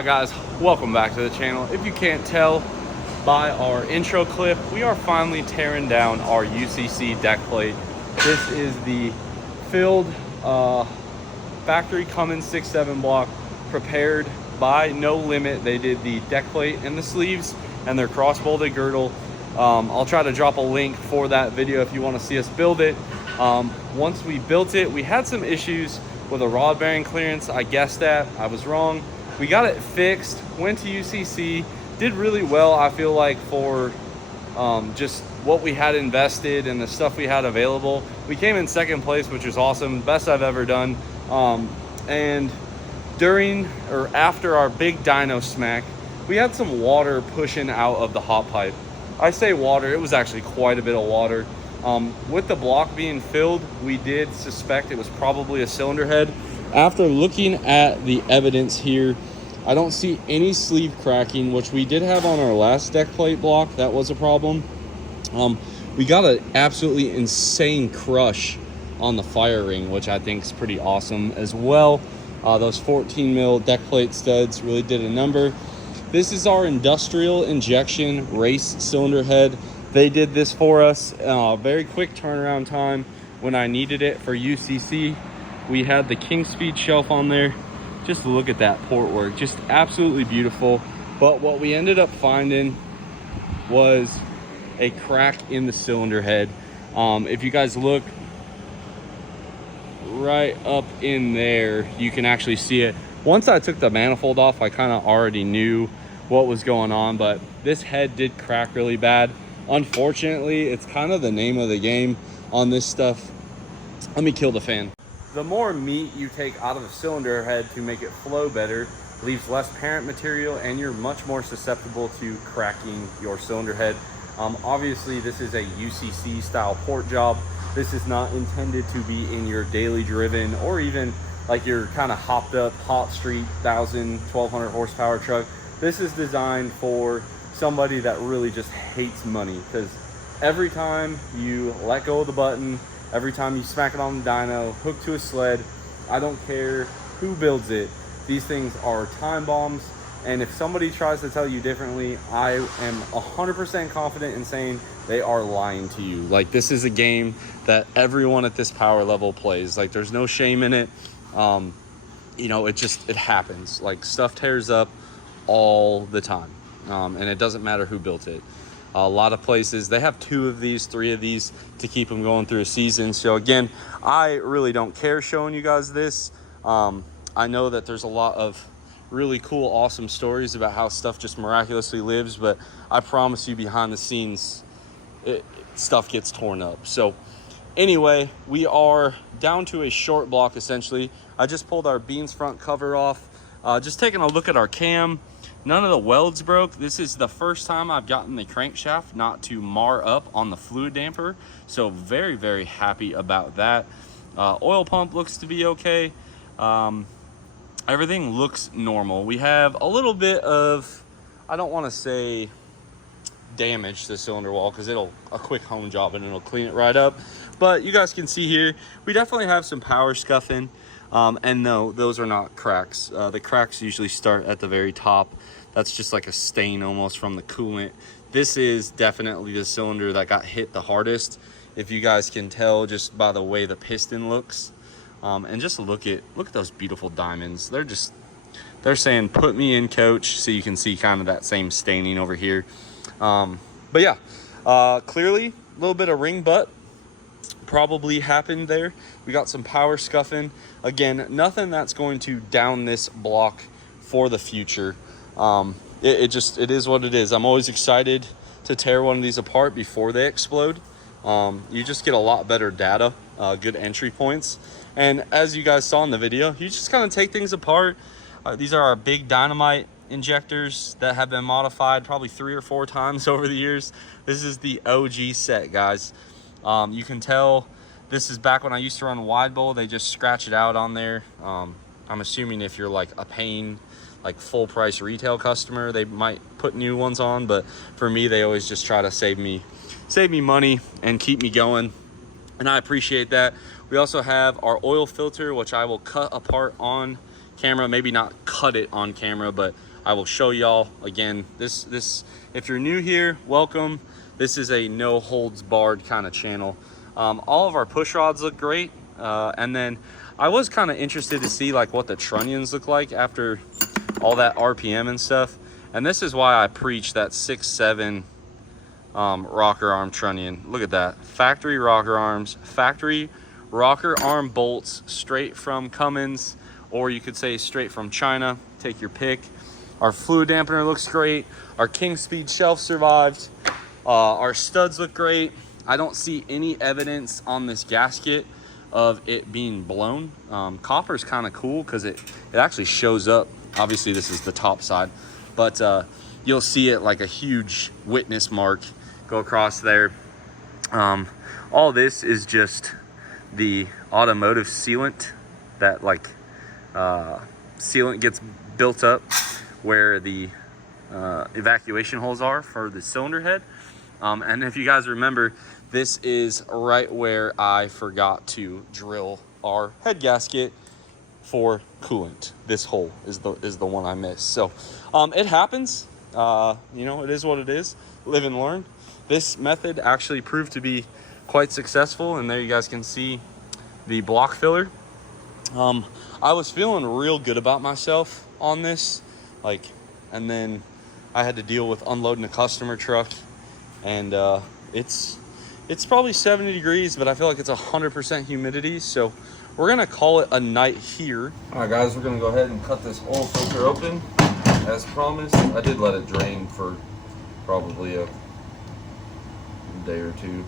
Hi guys, welcome back to the channel. If you can't tell by our intro clip, we are finally tearing down our UCC deck plate. This is the filled factory Cummins 6.7 block, prepared by No Limit. They did the deck plate and the sleeves and their cross bolted girdle. I'll try to drop a link for that video if you want to see us build it. Once we built it, we had some issues with a rod bearing clearance. I guessed that, I was wrong. We got it fixed, went to UCC, did really well, I feel like, for just what we had invested and the stuff we had available. We came in second place, which was awesome, best I've ever done. And during or after our big dyno smack, we had some water pushing out of the hot pipe. I say water, it was actually quite a bit of water. With the block being filled, we did suspect it was probably a cylinder head. After looking at the evidence here, I don't see any sleeve cracking, which we did have on our last deck plate block. That was a problem. We got an absolutely insane crush on the fire ring, which I think is pretty awesome as well. Those 14 mil deck plate studs really did a number. This is our industrial injection race cylinder head. They did this for us. Very quick turnaround time when I needed it for UCC. We had the King Speed shelf on there. Just look at that port work, just absolutely beautiful. But what we ended up finding was a crack in the cylinder head. If you guys look right up in there, you can actually see it. Once I took the manifold off, I kind of already knew what was going on, but this head did crack really bad. Unfortunately, it's kind of the name of the game on this stuff. Let me kill the fan. The more meat you take out of the cylinder head to make it flow better, leaves less parent material, and you're much more susceptible to cracking your cylinder head. Obviously, this is a UCC style port job. This is not intended to be in your daily driven or even like your kind of hopped up hot street 1,200 horsepower truck. This is designed for somebody that really just hates money, because every time you let go of the button, every time you smack it on the dyno, hook to a sled, I don't care who builds it, these things are time bombs. And if somebody tries to tell you differently, I am 100% confident in saying they are lying to you. Like, this is a game that everyone at this power level plays. Like, there's no shame in it. You know, it happens. Like, stuff tears up all the time. And it doesn't matter who built it. A lot of places, they have 2 of these, 3 of these to keep them going through a season. So again, I really don't care showing you guys this. I know that there's a lot of really cool, awesome stories about how stuff just miraculously lives, but I promise you, behind the scenes, stuff gets torn up. So anyway, we are down to a short block essentially. I just pulled our beans front cover off. Just taking a look at our cam. None of the welds broke. This is the first time I've gotten the crankshaft not to mar up on the fluid damper. So very, very happy about that. Oil pump looks to be okay. Everything looks normal. We have a little bit of, I don't want to say damage to the cylinder wall, because a quick home job and it'll clean it right up. But you guys can see here, we definitely have some power scuffing. And no, those are not cracks. The cracks usually start at the very top. That's just like a stain almost from the coolant. This is definitely the cylinder that got hit the hardest, if you guys can tell just by the way the piston looks. And just look at those beautiful diamonds. They're saying, put me in, coach. So you can see kind of that same staining over here. But yeah, clearly a little bit of ring butt probably happened there. We got some power scuffing. Again, nothing that's going to down this block for the future. It is what it is. I'm always excited to tear one of these apart before they explode. You just get a lot better data, good entry points. And as you guys saw in the video, you just kind of take things apart. These are our big dynamite injectors that have been modified probably 3 or 4 times over the years. This is the OG set, guys. You can tell this is back when I used to run wide bowl. They just scratch it out on there. I'm assuming if you're like a pain like full price retail customer, they might put new ones on, but for me, they always just try to save me money and keep me going, and I appreciate that. We also have our oil filter, which I will cut apart on camera, maybe not cut it on camera, but I will show y'all. Again, this if you're new here, welcome. This is a no holds barred kind of channel. All of our push rods look great, and then I was kind of interested to see like what the trunnions look like after all that RPM and stuff, and this is why I preach that 6.7 rocker arm trunnion. Look at that, factory rocker arms, factory rocker arm bolts, straight from Cummins, or you could say straight from China, take your pick. Our fluid dampener looks great. Our King Speed shelf survived. Our studs look great. I don't see any evidence on this gasket of it being blown. Copper is kind of cool because it actually shows up. Obviously this is the top side, but you'll see it like a huge witness mark go across there. All this is just the automotive sealant, that like sealant gets built up where the evacuation holes are for the cylinder head. And if you guys remember, this is right where I forgot to drill our head gasket for coolant. This hole is the one I missed. So it happens. You know, it is what it is. Live and learn. This method actually proved to be quite successful, and there you guys can see the block filler. I was feeling real good about myself on this, like, and then I had to deal with unloading a customer truck, and it's probably 70 degrees, but I feel like it's 100% humidity, so we're gonna call it a night here. All right, guys, we're gonna go ahead and cut this oil filter open as promised. I did let it drain for probably a day or two.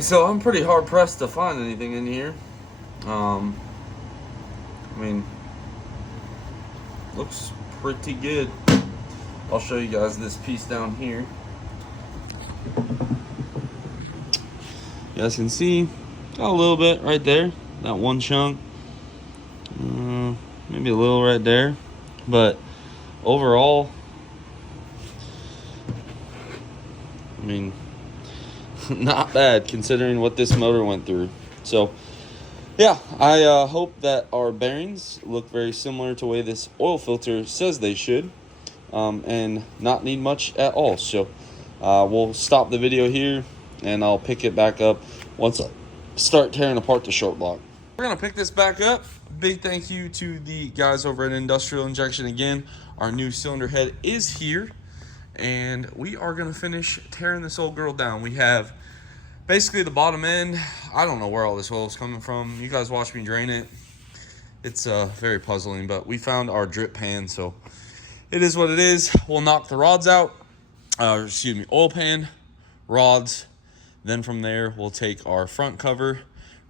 So I'm pretty hard pressed to find anything in here. I mean, looks pretty good. I'll show you guys this piece down here. You guys can see, got a little bit right there, that one chunk. Maybe a little right there, but overall, I mean, not bad considering what this motor went through. So yeah, I hope that our bearings look very similar to the way this oil filter says they should, and not need much at all. So we'll stop the video here, and I'll pick it back up once I start tearing apart the short block. We're gonna pick this back up. Big thank you to the guys over at Industrial Injection again. Our new cylinder head is here, and we are gonna finish tearing this old girl down. We have basically the bottom end. I don't know where all this oil is coming from. You guys watch me drain it. It's very puzzling, but we found our drip pan, so it is what it is. We'll knock the rods out, oil pan, rods. Then from there, we'll take our front cover,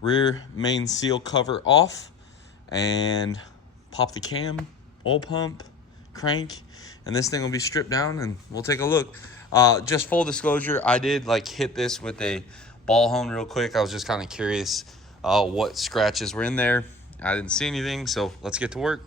rear main seal cover off, and pop the cam, oil pump, crank, and this thing will be stripped down, and we'll take a look. Just full disclosure, I did like hit this with a ball hone real quick. I was just kind of curious what scratches were in there. I didn't see anything, so let's get to work.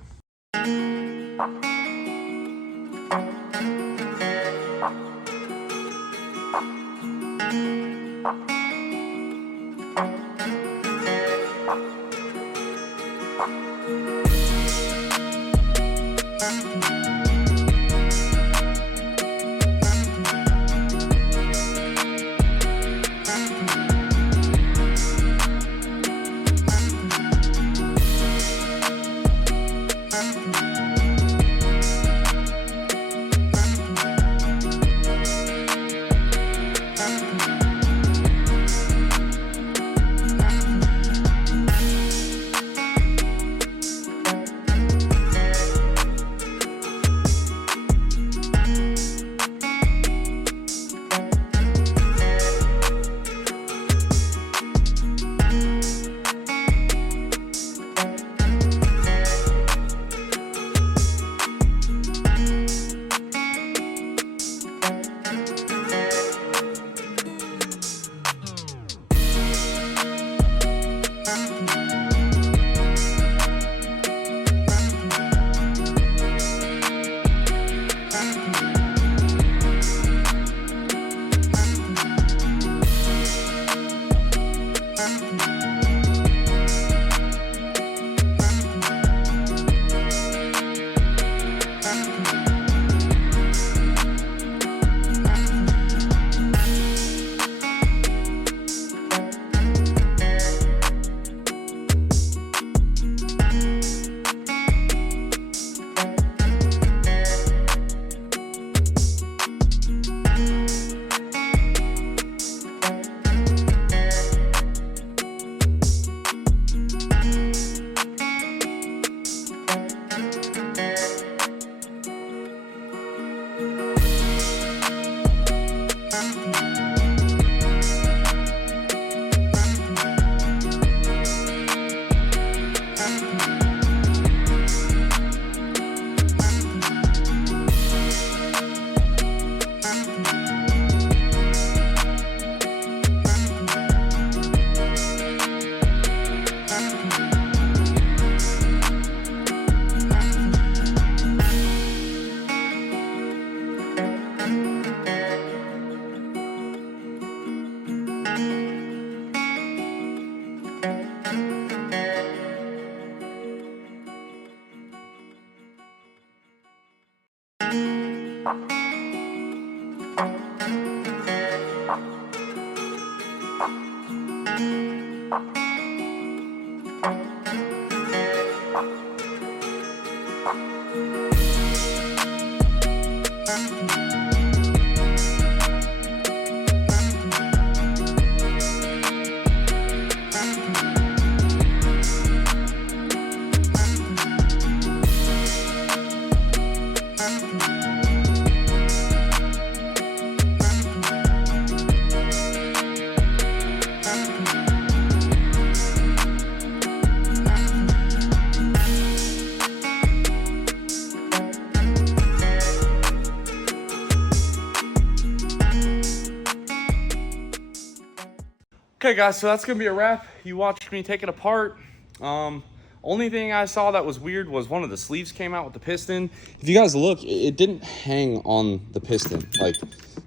Okay guys, so that's gonna be a wrap. You watched me take it apart. Only thing I saw that was weird was one of the sleeves came out with the piston. If you guys look, it didn't hang on the piston. Like,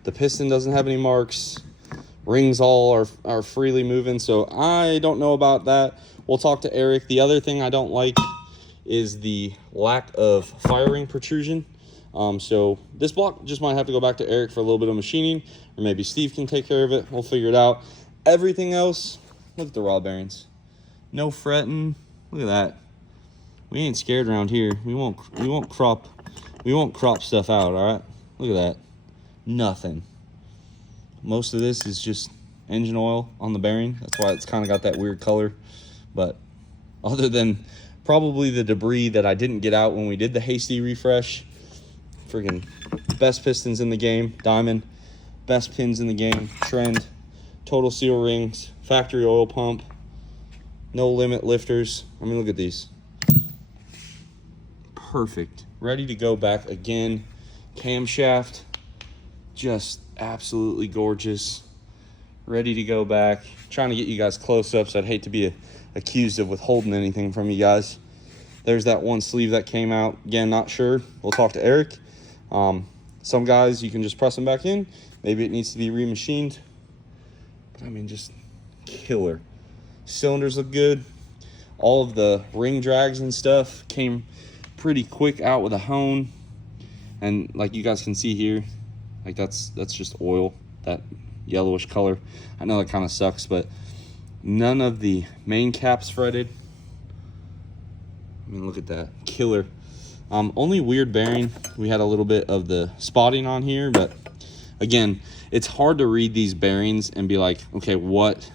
the piston doesn't have any marks. Rings all are freely moving, so I don't know about that. We'll talk to Eric. The other thing I don't like is the lack of fire ring protrusion. So this block just might have to go back to Eric for a little bit of machining, or maybe Steve can take care of it. We'll figure it out. Everything else, look at the rod bearings. No fretting. Look at that. We ain't scared around here. We won't crop stuff out, all right? Look at that. Nothing. Most of this is just engine oil on the bearing. That's why it's kind of got that weird color. But other than probably the debris that I didn't get out when we did the hasty refresh, friggin' best pistons in the game, Diamond, best pins in the game, Trend, total seal rings, factory oil pump, no limit lifters. I mean, look at these. Perfect. Ready to go back again. Camshaft, just absolutely gorgeous. Ready to go back. Trying to get you guys close-ups. I'd hate to be accused of withholding anything from you guys. There's that one sleeve that came out. Again, not sure. We'll talk to Eric. Some guys, you can just press them back in. Maybe it needs to be remachined. But I mean, just killer. Cylinders look good. All of the ring drags and stuff came pretty quick out with a hone. And like you guys can see here, like that's just oil, that yellowish color. I know that kind of sucks, but none of the main caps fretted. I mean, look at that, killer. Only weird bearing, we had a little bit of the spotting on here, but again, it's hard to read these bearings and be like, okay, what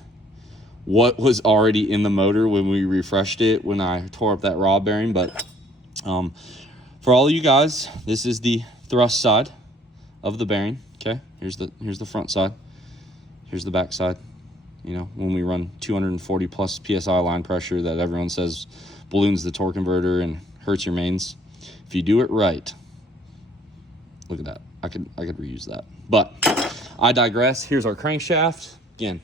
was already in the motor when we refreshed it when I tore up that rod bearing. But for all of you guys, this is the thrust side of the bearing. Okay, here's the front side, here's the back side. You know, when we run 240 plus psi line pressure that everyone says balloons the torque converter and hurts your mains. If you do it right, look at that. I could reuse that, but I digress. Here's our crankshaft. Again,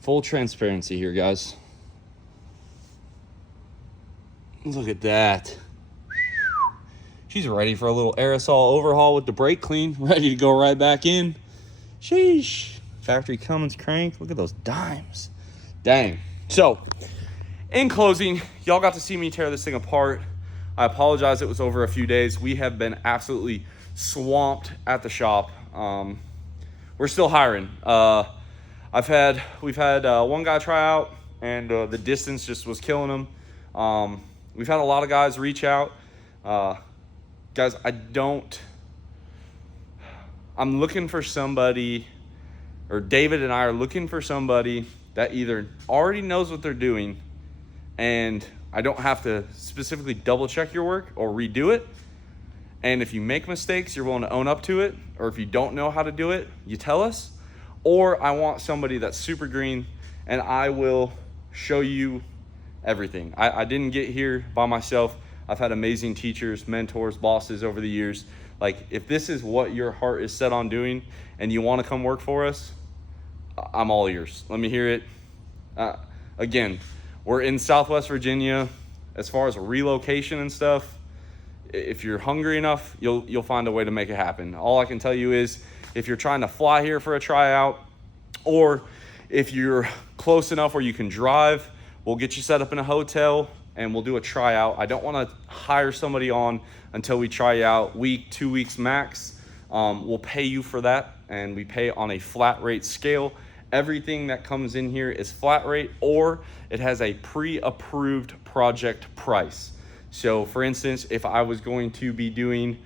full transparency here, guys. Look at that. She's ready for a little aerosol overhaul with the brake clean, ready to go right back in. Sheesh. Factory Cummins crank. Look at those dimes. Dang. So, in closing, y'all got to see me tear this thing apart. I apologize it was over a few days. We have been absolutely swamped at the shop. We're still hiring. We've had one guy try out, and the distance just was killing him. We've had a lot of guys reach out. Guys, I'm looking for somebody, or David and I are looking for somebody that either already knows what they're doing and I don't have to specifically double check your work or redo it. And if you make mistakes, you're willing to own up to it. Or if you don't know how to do it, you tell us. Or I want somebody that's super green and I will show you everything. I didn't get here by myself. I've had amazing teachers, mentors, bosses over the years. Like, if this is what your heart is set on doing and you want to come work for us, I'm all ears. Let me hear it. Again, we're in Southwest Virginia. As far as relocation and stuff, if you're hungry enough, you'll find a way to make it happen. All I can tell you is, if you're trying to fly here for a tryout, or if you're close enough where you can drive, we'll get you set up in a hotel and we'll do a tryout. I don't want to hire somebody on until we try you out, week, 2 weeks max. We'll pay you for that, and we pay on a flat rate scale everything that comes in here is flat rate, or it has a pre-approved project price. So for instance, if I was going to be doing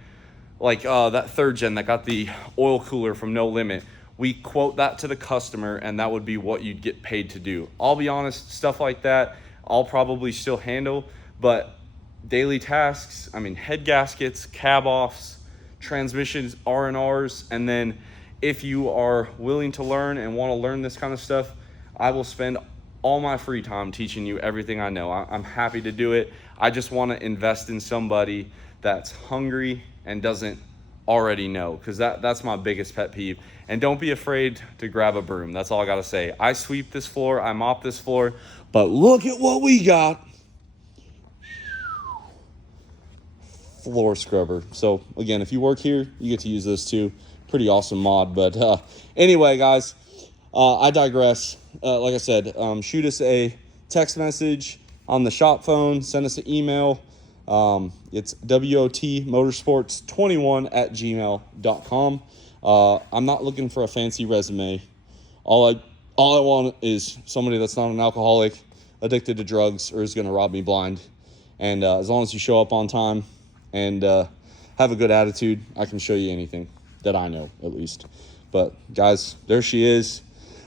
like that 3rd gen that got the oil cooler from No Limit, we quote that to the customer and that would be what you'd get paid to do. I'll be honest, stuff like that I'll probably still handle, but daily tasks, I mean, head gaskets, cab offs, transmissions, R&Rs, and then if you are willing to learn and want to learn this kind of stuff, I will spend all my free time teaching you everything I know. I'm happy to do it. I just want to invest in somebody that's hungry and doesn't already know, because that's my biggest pet peeve. And don't be afraid to grab a broom. That's all I gotta say. I sweep this floor, I mop this floor, but look at what we got. Floor scrubber. So again, if you work here, you get to use this too. Pretty awesome mod. But anyway, guys, I digress. Like I said, shoot us a text message on the shop phone, send us an email. It's wotmotorsports21@gmail.com. I'm not looking for a fancy resume. All I want is somebody that's not an alcoholic, addicted to drugs, or is going to rob me blind. And as long as you show up on time and have a good attitude, I can show you anything that I know, at least. But guys, there she is.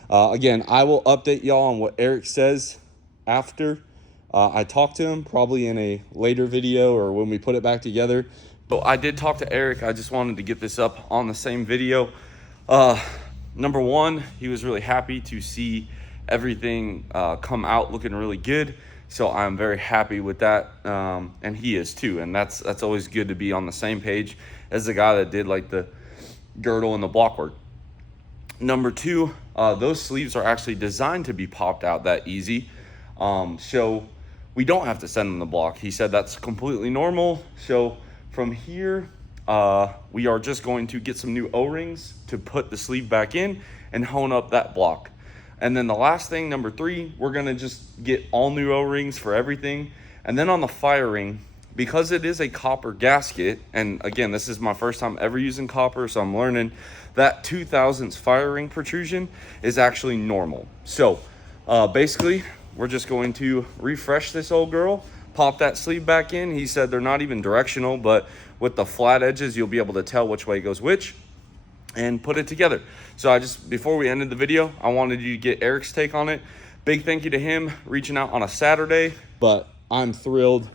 Again, I will update y'all on what Eric says after I talked to him, probably in a later video or when we put it back together. So I did talk to Eric. I just wanted to get this up on the same video. Number one, he was really happy to see everything come out looking really good. So I'm very happy with that, and he is too. And that's always good to be on the same page as the guy that did like the girdle and the block work. Number two, those sleeves are actually designed to be popped out that easy. So we don't have to send him the block. He said that's completely normal. So from here, we are just going to get some new O-rings to put the sleeve back in and hone up that block. And then the last thing, number three, we're gonna just get all new O-rings for everything. And then on the fire ring, because it is a copper gasket, and again, this is my first time ever using copper, so I'm learning that 2/1000 fire ring protrusion is actually normal. So basically, we're just going to refresh this old girl, pop that sleeve back in. He said they're not even directional, but with the flat edges, you'll be able to tell which way goes which, and put it together. So before we ended the video, I wanted you to get Eric's take on it. Big thank you to him reaching out on a Saturday, but I'm thrilled.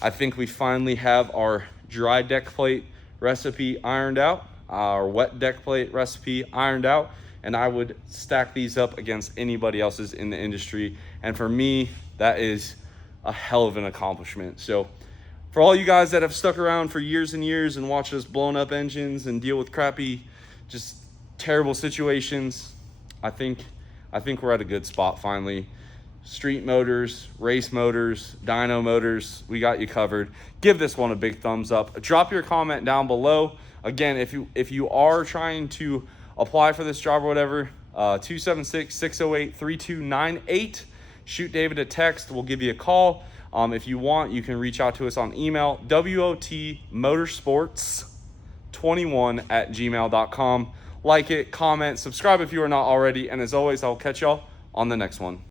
I think we finally have our dry deck plate recipe ironed out, our wet deck plate recipe ironed out, and I would stack these up against anybody else's in the industry. And for me, that is a hell of an accomplishment. So for all you guys that have stuck around for years and years and watched us blown up engines and deal with crappy, just terrible situations, I think we're at a good spot finally. Street motors, race motors, dyno motors, we got you covered. Give this one a big thumbs up. Drop your comment down below. Again, if you are trying to apply for this job or whatever, 276-608-3298. Shoot David a text. We'll give you a call. If you want, you can reach out to us on email, wotmotorsports21@gmail.com. Like it, comment, subscribe if you are not already. And as always, I'll catch y'all on the next one.